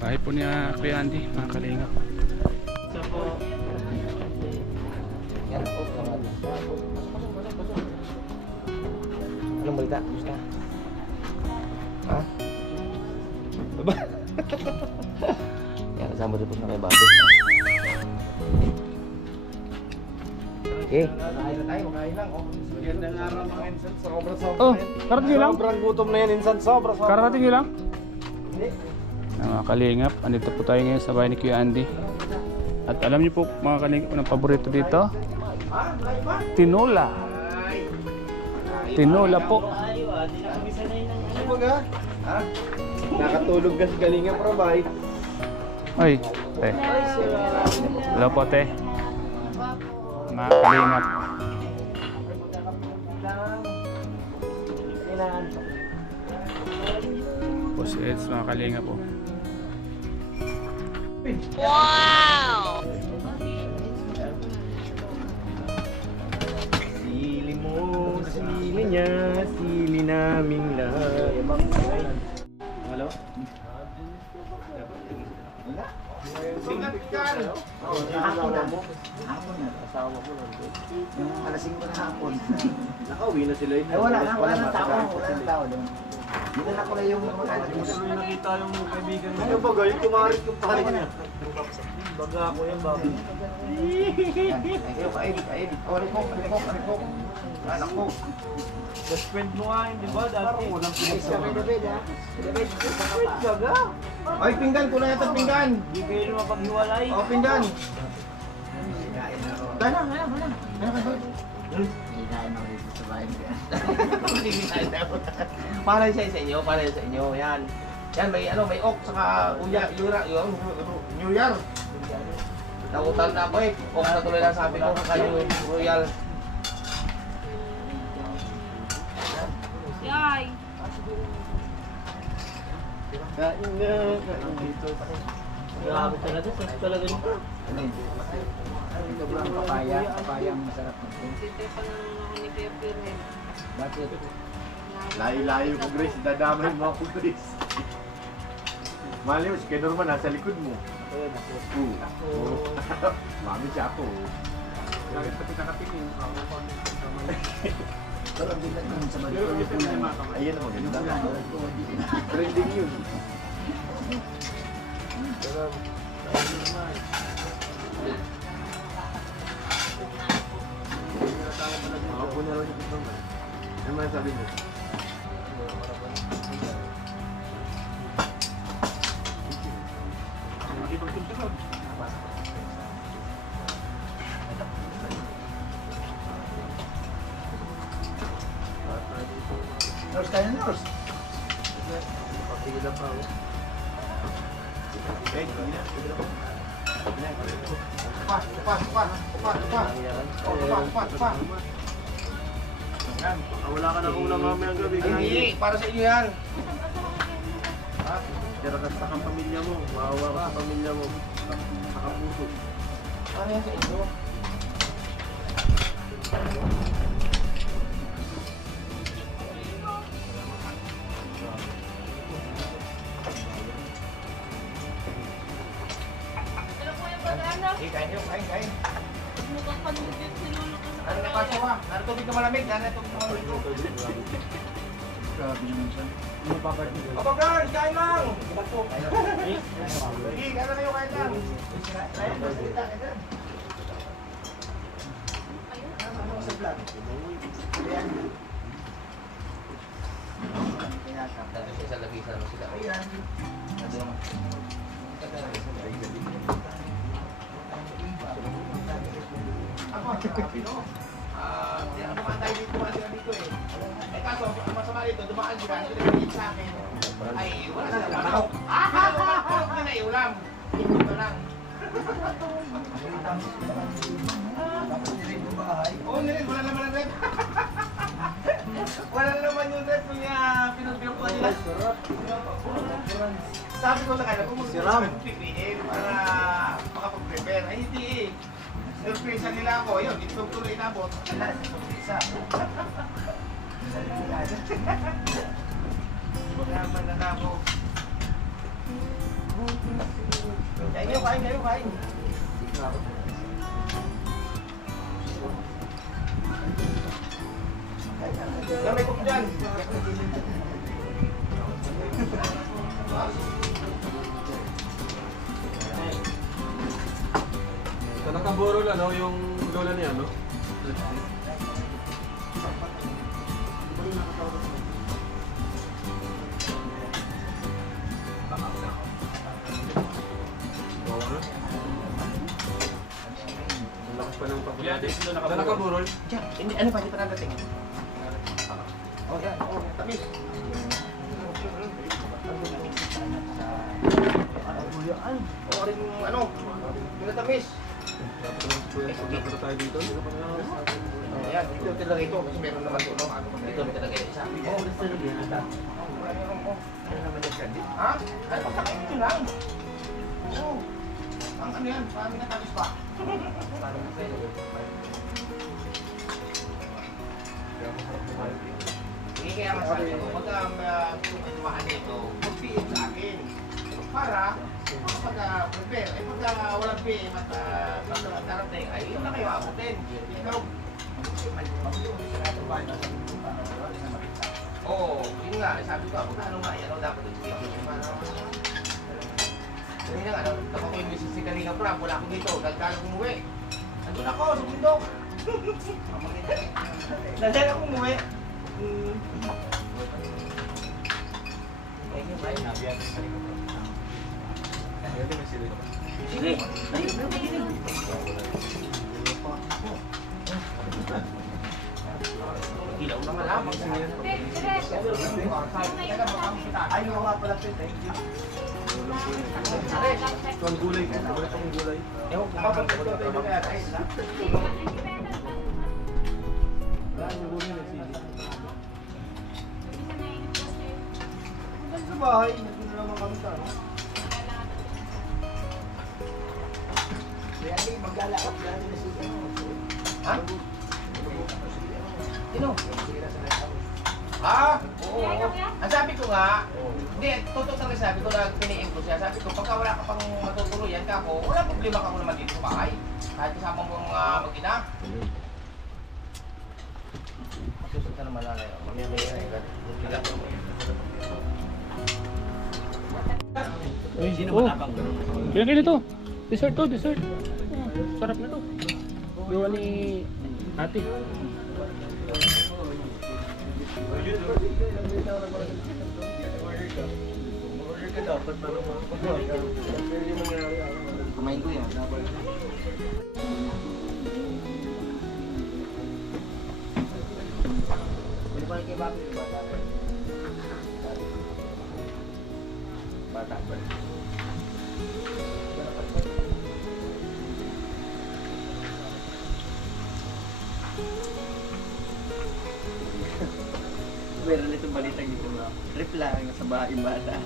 Bahay po niya Kuya Andy, mga kalingap. Isa po. Yan po. Anong balita? Gusto? Ha? Baba? Yan, kasama din po sa kay Babe. Okay. Kain na tayo, kain lang. Magandang araw mga insan. Sobra-sobra. Oh, karating lang? Sobrang gutom na yan insan. Sobra-sobra. Karating lang? Mga kalingap, andito po tayo ngayon sa bahay ni Kuya Andy. At alam niyo po mga kalingap, ang paborito dito? Tinola. Tinola po. Nakatulog ka sa galingan para bay. Ay, te. Hello po, te. Mga kalingap. Po si Eds, mga kalingap po. Wow! Sili mo, sili niya, sili naming lahat. Hello? Hapon na. Hapon na. Asawa mo nandun. Yung alas 5 na hapon. Nakauwi na sila. Ay wala na, wala nang tao. Wala nang tao doon. Dito na ko lang yung mag-alas. Nakita yung kaibigan mo. Ano ba guys? Kumarit yung pare niya. Baga ako yan, bago. Ayaw, kain. Alikok. Anak ko. Best friend mo nga, di ba? Dati. Ay, sa David ha. David, Baga? ay, pinggan ko na yata pinggan. Hindi kayo mapaghiwalay. O, pinggan. Dana. Hinain ako dito sa bahay. Para sa inyo, para sa inyo. Yan. Yan, may ok, saka yung New Year. Nakutan na ako eh. Ok na tuloy lang sabi ko, kayo Royal. Yay! Kain na, kain dito. Grabe talaga, sarap talaga nito. Ito ba ang papaya? Papaya ang masarap na ito. Dito pa na ako ni Kuya Pirren. Bakit? Layo-layo ko, Grace. Dadamay mo ako, Grace. Mali mo, si Kedorman nasa likod mo. Mami siya ako. Lagi pati nakatingin. Pero ang ganda naman sa Malaysia. Ayan ang Yung maganda. ulan. Trending yun. Ako po na rin si Kedorman. Ano man sabi niyo? Nurse tayo, nurse. Papigilan pa ako. Eh, hindi na. Upa. Wala ka na kung mamayang gabi. Hindi, para sa inyo yan. Tira ka sa pamilya mo. Maawa ka sa pamilya mo. Sa kapuso. Para yan sa inyo. Pero Kuya Pagano, Kain. mukhang panlibig si Lolo ko sa Ano na paso ka? Narutubig ka malamig. Ano na tubig ka malamig ko? Grabe naman siya. Opo, girl! Kain lang! Sige, kain na kayo, kain lang. Kain na, salita ka dyan. Sa vlog. Ayan. Pinaka. Dati siya sa labisan mo sila. Ayan. Ako, dumaan tayo dito, dumaan sila dito eh. Eh kaso, ang masama dito, dumaan sila, sila nagigit sa akin. Ay, wala sila manok. Manok na naiulam. Hindi pa lang. Oo, nirin, wala naman ang rep. Wala naman yung rep niya, pinag-build ko nila. Sabi ko sa kanya, pumunta sa PPM para makapag-prepare. Ay, hindi eh. Surpresa nila ako, yun, dito tuloy inabot. Surpresa. Magaman na ako. Kain kayo, kain. May cook dyan. Sa nakaburol ano, yung lola niya, no? Oo na. Ang lakas pa ng pagkakati. Sa nakaburol? Diyan, hindi, ano pa, hindi pa nadating. Oh, yan, oh, tamis. O rin, ano, pinatamis. Punta tayo dito. Ayan, dito talaga ito, kasi meron naman ito, no? Dito talaga yung isa. Oh, gusto nyo yan, ata. Ano naman yung candy? Ha? Ay, pagkakin nyo lang. Oo. Ang ano yan, parang minatamis pa. Hindi kaya masabi ko, pagka tumahan nito, mag-PM sa akin. Para, pagka-prepare, eh pagka walang PM at darating, ay yun na kayo abutin. Ikaw, oo, yun nga, sabi ko, ano nga, yan ang dapat yung PM. Hindi na nga, ako ko yung misis si Kalinga Prab, wala akong dito, nagkalang umuwi. Nandun ako, sa bundok. Nandun ako umuwi. Sige, ilaw naman lamang. Ayaw nga pala ito, thank you. Ito ang gulay. Ito ang gulay. Ewan ko, kapag ito, ito kaya tayo na. Sa bahay, nandun na naman kami sa ano. Maglalakap lang na siya. Ha? Sino? Ah, oo. Ang sabi ko nga, hindi, totoo talaga sabi ko na piniin ko siya. Sabi ko, pagka wala ka pang matutuluyan ka ako, wala problema ka mo naman dito sa bahay. Kahit kasama mo mga mag-ina. Susunod ka naman lalay. Mamaya-maya na agad. Sino matapang ganun? Kaya kayo dito. Dessert to, dessert. Sarap na to. Gawa ni ate. Kumain ko yan. Pwede pa rin kay Bobby. Bata pa rin. Meron itong balita dito na trip lang sa bahay bata.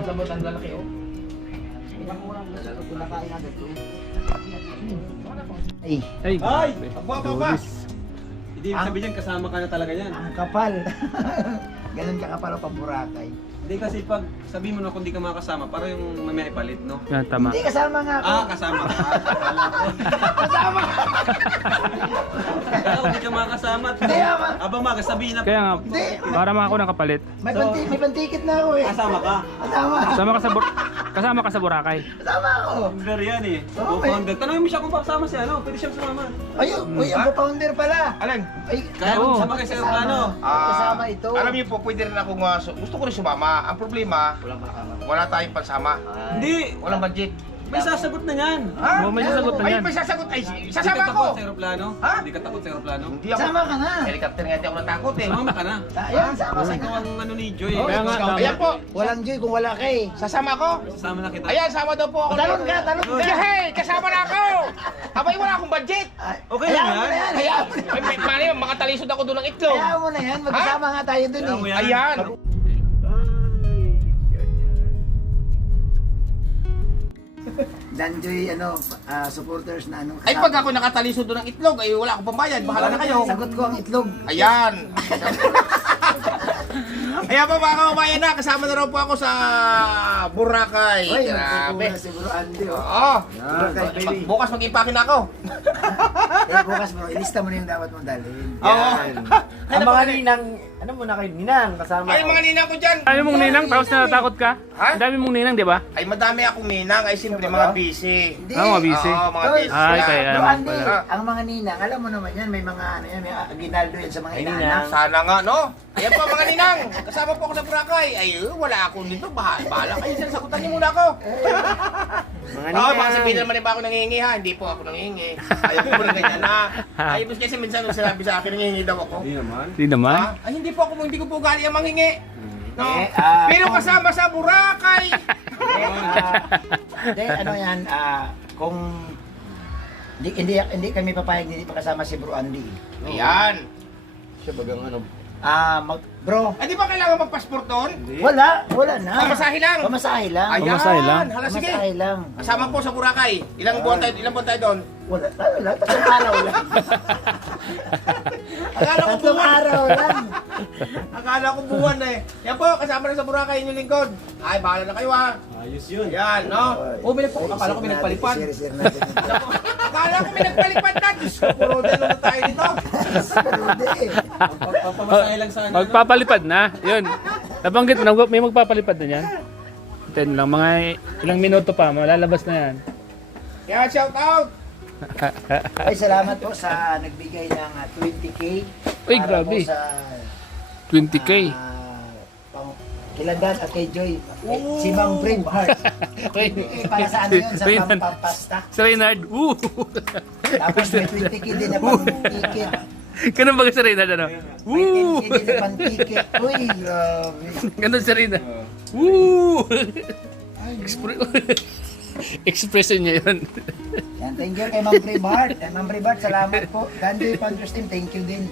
Sa mo tanda laki oh. Ay, Ay! Ay! Aba! Hindi ibig sabihin kasama ka na talaga yan. ang kapal. Ganun ka kapal o paburakay. Hindi kasi pag sabihin mo na kung di ka makasama, para yung may palit, no? Yan, tama. Hindi kasama nga ako. Ah, kasama ka. Kasama ka. Ikaw, hindi ka makasama. Hindi, ama. Aba, sabihin na. Kaya nga, Hindi. para mga ako nakapalit. May pantikit na ako eh. Kasama ka. Kasama. Kasama ka sa Boracay. Kasama ako. Member yan eh. Oo, Co-founder. Tanongin mo siya kung kasama siya, ano? Pwede siyang sumama. Ayun, uy, ang founder pala. Alin? Ay, Kaya Oo. sama kayo sa aeroplano. Kasama ito. Alam niyo po, pwede rin ako gusto ko rin sumama. Ang problema, wala tayong pansama. Hindi. Walang budget. May sasagot na yan. Ha? Oo, may sasagot na Ay, yan. may sasagot. Ay, Hindi sasama ka ko. takot sa aeroplano? Ha? Hindi ka takot sa aeroplano? Hindi ako. Sama ka na. Helicopter nga hindi ako natakot eh. Sumama ka na. Ayan, sama Kasi ka ikaw na. ang ano ni Joy. Oh, Kaya nga, ikaw. Ayan po. Walang joy kung wala ka eh. Sasama ko. Sasama na kita. Ayan, sama daw po ako. Talon ka, talon ka. Hey, kasama na ako. Abay, wala akong budget. Ay, Okay hayaan lang mo yan. na yan. Hayaan mo na Ay, may mali, makatalisod ako doon ng itlog. Hayaan mo na yan. Magkasama nga tayo dun Hayaan mo eh. yan. Ayan. Danjoy, supporters na ano. Ay, pag ako nakataliso doon ng itlog, ay wala akong pambayad. Bahala na kayo. Sagot ko ang itlog. Ayan. Ayan po mga kababayan na, kasama na raw po ako sa Boracay. Uy, Grabe. magkukuha si Bro Andy, oh. Oo. Boracay, baby. Bukas mag-impake na ako. Bukas bro, ilista mo na yung dapat mong dalhin. Oo. Ang mga ninang, ano muna kayo, ninang kasama. Ay, mga ninang ko dyan. Dami mong ninang, tapos natatakot ka? Ha? Dami mong ninang, di ba? Ay, madami akong ninang. Ay, siyempre mga busy. Hindi. Mga busy. Oo, mga Tol, busy. Ay, kaya Bro naman Andy, pala. ang mga ninang, alam mo naman yan, may mga may aginaldo yan sa mga Ay, inaanak. ninang. Sana nga, no? Ayan po mga ninang. Kasama po ako sa Boracay. Ay, wala ako dito. Bahala kayo. Sasagutan niyo muna ako. Mga Oo, baka ninang. sabihin naman ba ako nangihingi ha? Hindi po ako nangihingi. Ayaw ko na ganyan ha. Ay, ibig kasi minsan nung sinabi sa akin nangihingi daw ako. Hindi naman. Di naman. Ha? Ay, hindi ko po gali ang manghingi. No? Pero kung- kasama sa Boracay. Hindi, ano yan, kung hindi kami papayag, hindi pa kasama si Bro Andy. Ayan. Siya bagang ano. Bro, Ay, di ba kailangan mag-passport doon? wala na. Pamasahe lang. Pamasahe lang. Ayan. Pamasahe lang. Hala, sige. Pamasahe lang. Kasama po sa Boracay. Ilang buwan tayo doon? Wala, tatlong araw lang. Akala ko Tatlong buwan. araw lang. Akala ko buwan eh. Yan po, kasama na sa Boracay inyong lingkod. Ay, bahala na kayo ha. Ayos yun. Yan, no? Oh, akala ko pinagpalipad. Share natin ito. Akala ko pinagpalipad na. Diyos ko, puro dalo na tayo dito. Hindi. Pamasahe lang sana. Magpapalipad na. Yun. Nabanggit mo, may magpapalipad na yan. 10 lang, mga ilang minuto pa, malalabas na yan. Kaya shout out. Ay, salamat po sa nagbigay ng 20K. Uy, para grabe. po sa 20K. Kilandan at kay Joy. Si Ma'am Braveheart. Para sa ano yun? Sa Reynard. pampasta. Si Reynard. Woo! Tapos may 20K din na pang-ticket. Ganun ba si Reynard, ano? May Woo! 10K din na pang-ticket. Uy, grabe. Ganun si Reynard. Woo! Expression niya yun. Yan, thank you kay Ma'am Braveheart. Ma'am Braveheart, salamat po. Gandhi Founders Team, thank you din.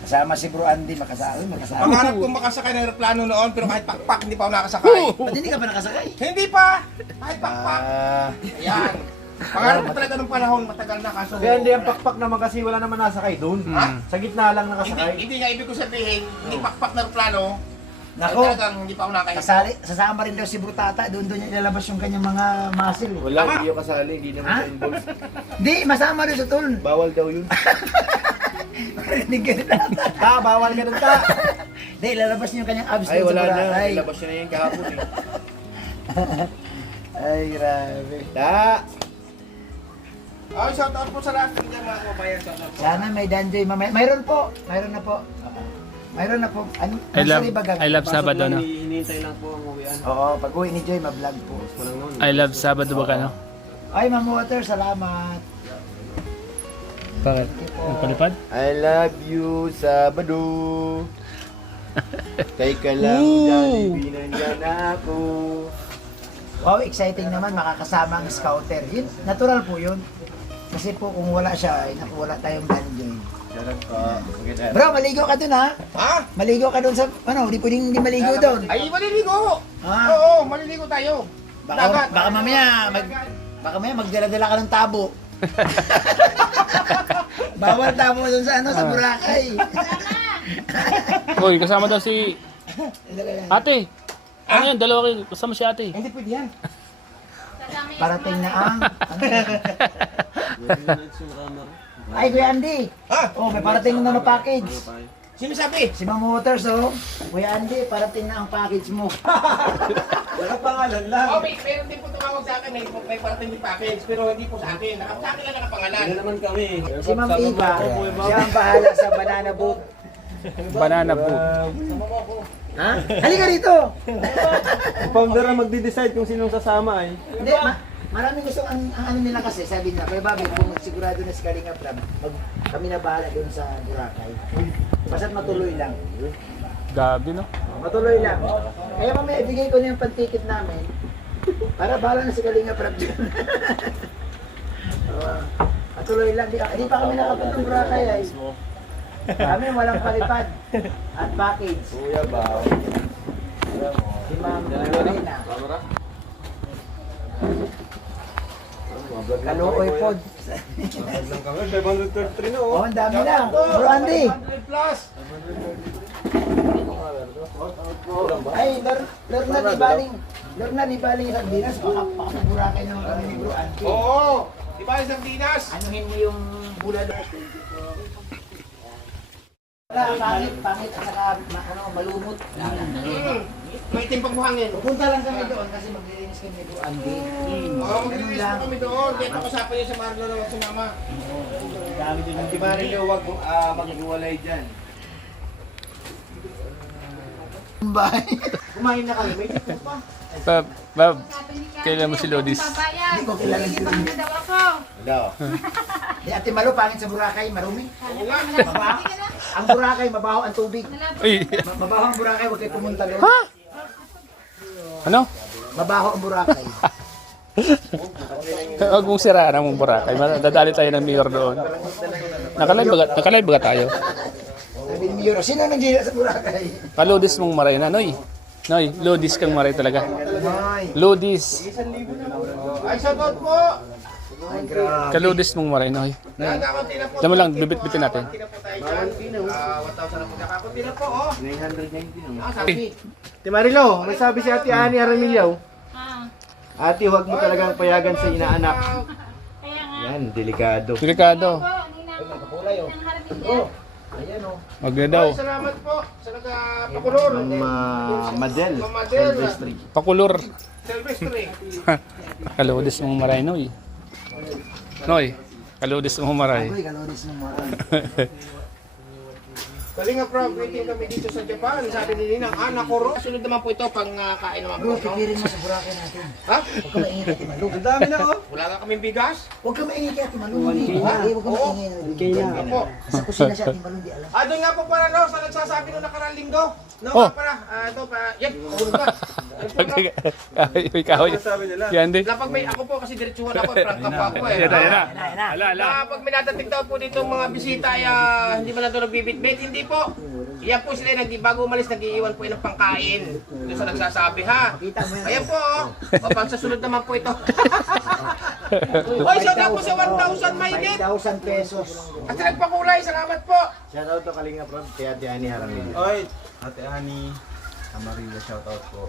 Kasama si Bro Andy, makasama. Pangarap kong makasakay ng aeroplano noon, pero kahit pakpak, hindi pa ako nakasakay. Ba't hindi ka pa nakasakay? Hindi pa! Kahit pakpak. Ayan. Pangarap ko talaga nung panahon, matagal na kaso. Kaya hindi ang pakpak naman kasi wala naman nasakay doon. Ha? Sa gitna lang Hindi, nakasakay. hindi nga ibig ko sabihin, hindi pakpak na aeroplano. Nako, Ay, talagang hindi pa ako nakahinga. sasama rin daw si Bro Tata, doon niya ilalabas yung kanyang mga muscle. Wala, hindi yung kasali, hindi naman Ha? sa involved. Hindi, masama rin sa tol. Bawal daw yun. Hindi ka rin Tata. Ta, bawal ka nun ta. Hindi, ilalabas niya yung kanyang abs Ay, doon sa wala na. Boracay. Ilabas niya na yung kahapon eh. Ay, grabe. Ta! Ay, shout out po sa lahat ng mga kababayan. Shout out po. Sana may danjoy mamaya. Mayroon po. Mayroon na po. Mayroon na po. Ano, I love Sabado, no? Hinihintay lang po ang uwian. Oo, pag uwi ni Joy, ma-vlog po. Walang noon. I love Sabado ba ka, no? Ay, Ma'am Water, salamat. Bakit? Nagpalipad? I love you, Sabado. Kay ka lang, Jollibee, nandyan ako. Wow, exciting naman makakasama ang scouter. Yun, natural po yun. Kasi po kung wala siya, ay naku, wala tayong danjoy. Bro, maligo ka dun ha? Ha? Maligo ka dun sa, ano, di pwedeng hindi maligo dun. Ay, maliligo! Ha? Oo, maliligo tayo. Baka mamaya, magdala-dala ka ng tabo. Bawal tabo dun sa ano, sa Boracay. Uy, kasama daw si ate. Ano yan? Dalawa kayo. Kasama si ate. Hindi pwede yan. Parating na ang, ano, Minutes yung camera. ay, Kuya Andy. Ha? Oh, may parating na package. Sino sabi? Si Ma'am Waters, oh. Kuya Andy, parating na ang package mo. Wala pangalan lang. Oh, meron din po tumawag sa akin. May parating din package, pero hindi po sa akin. Sa akin lang nakapangalan. Hindi naman kami. Si Ma'am Eva, siya ang bahala sa banana boat. Banana boat. Ha? Halika rito! Founder ang magde-decide kung sinong sasama eh. Hindi, maraming gusto ang ano nila kasi, sabi nila, Kuya Bobby, kung sigurado na si Kalinga Prab, kami na bahala doon sa Boracay. Basta't matuloy lang. Gabi, no? Matuloy lang. Kaya mamaya, ibigay ko na yung pantikit namin para bahala na si Kalinga Prab doon. Matuloy lang. Di pa kami nakapunta ng Boracay ay. Kami walang palipad at package. Kuya ba? Si Ma'am Lorena. Kaluoy pod. Lang kami, 533 na Oh, ang dami na. Bro Andy. 100 plus. Ay, Lorna di baling sardinas. Pakapagburakay ng kami ni Bro Andy. Oo. Di ba yung sardinas? Anuhin mo yung bulalo. Pangit at saka malumot. Maitim pag buhangin. Pupunta lang kami doon kasi maglilinis kami ni Bro Andy. Oo, maglilinis po kami doon. Kaya pag-usapan niyo sa Marlo na si Mama. Di ba rin yung huwag mag-iwalay dyan? Bye. Kumain na kami. May tito pa. Bab, kailan mo si Lodis? Hindi ko kilala si Lorna. daw ako. Hello. Di Ate Malo, pangit sa Boracay, marumi. Mabaho. Ang Boracay, mabaho ang tubig. Uy, Mabaho ang Boracay, huwag kayo pumunta doon. ha? Ano? Mabaho ang Boracay. Huwag mong siraan ang mong Boracay. Dadali tayo ng mayor doon. Nakalive ba tayo? Sabi ni Miro, sino nandiyan sa Boracay? Kalodis mong maray na, Noy. Noy, Lodis kang maray talaga. Ay, Lodis. Ay, shoutout po. ay grabe. Kalodis mong maray, Noy. Nagkakunti na po. Alam mo lang, bibit-bitin natin. Kunti na po tayo dyan. 1,000 na po. Nagkakunti na po, oh. 990 Ah, sabi. Marilo, may sabi si Ate Ani Aramilio. Ah, Ate, huwag mo talagang payagan sa inaanak. kaya nga. Yan, delikado. Delikado. Kulay, oh. Oh, ayan, oh. Wag na daw. Ay, salamat po sa nagpakulor. Madel. Mamadel. Pakulor. Silvestre. Kalodis mong maray, Noy. Noy, kalodis mong maray. Uy, kaloris ng mga. Kalinga Prab, waiting kami dito sa Japan. Sabi ni Ninang, Nakoro. Sunod naman po ito pang kain naman Bro, po. pipirin mo sa Boracay natin. Ha? Huwag ka maingay kay Ate Malo. Ang dami na oh. Wala nga kaming bigas. Huwag ka maingay kay Ate Malo. Huwag ka maingay. Opo. Sa kusina siya, Ate Malo, di alam. Doon nga po pala no, sa nagsasabi nung nakarang linggo. No, Oh. nga pala. Ito pa. Yan, mahulog ka. Ay, kahoy. Sabi nila. Yan din. Kapag may ako po kasi diretsuhan ako, prank pa ako eh. Yan na. Ala, ala. Kapag may nadating daw po dito mga bisita ay hindi man na doon nagbibitbit, hindi po. Iyan po sila, bago umalis, nag-iiwan po yun ng pangkain. Doon sa nagsasabi ha. Ayan po, o pag sa sunod naman po ito. Hoy, shout out po sa 1,000 mahigit. 5,000 pesos. At sa nagpakulay, salamat po. Shoutout to Kalinga Prab, kay Ate Ani Aramilio. Oy, Ate Ani, Amarilla, shoutout po.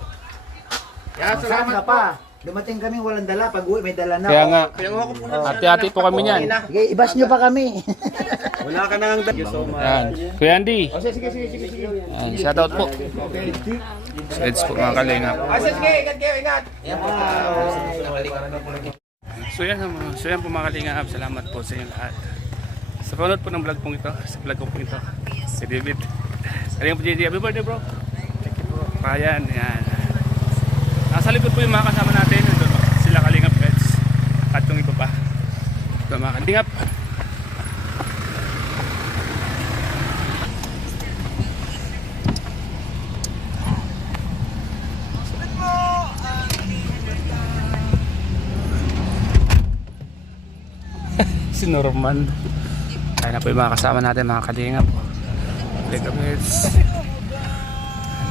Yan, Saan salamat ka po. pa? Dumating kami, walang dala. Pag uwi, may dala na. Kaya nga, Pinanguha ko po na. hati-hati po kami niyan. Sige, ibas nyo pa kami. Wala ka nang thank you so much. Yan. Kuya Andy. O, sige. Yan, shoutout po. Shouts po mga kalingap. Sige, ingat kayo, ingat. So yan po mga kalingap. Salamat po sa inyo lahat. Sa panood po ng vlog pong ito. Sa vlog ko po ito. Si David. Kalinga po JD. Happy birthday bro. Thank you bro. Ayan, yan. Nasa likod po yung mga kasama natin. Nandun sila Kalingap Pets. At yung iba pa. Ito mga kalingap. Si Norman. Kaya na po yung mga kasama natin mga kalingap. Kalingap Pets.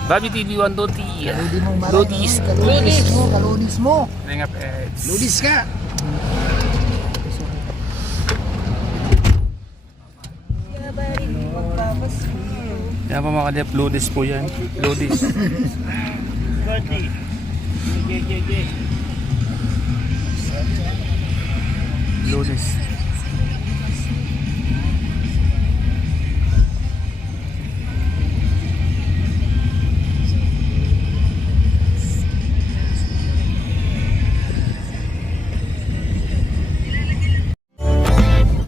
Bobby TV 1 Doti. Kaludi mo maray. Lodis. Kalunis mo. Kalingap Pets. Ludis ka. Yan po mga kalingap. Lodis po yan. Lodis. Lodis.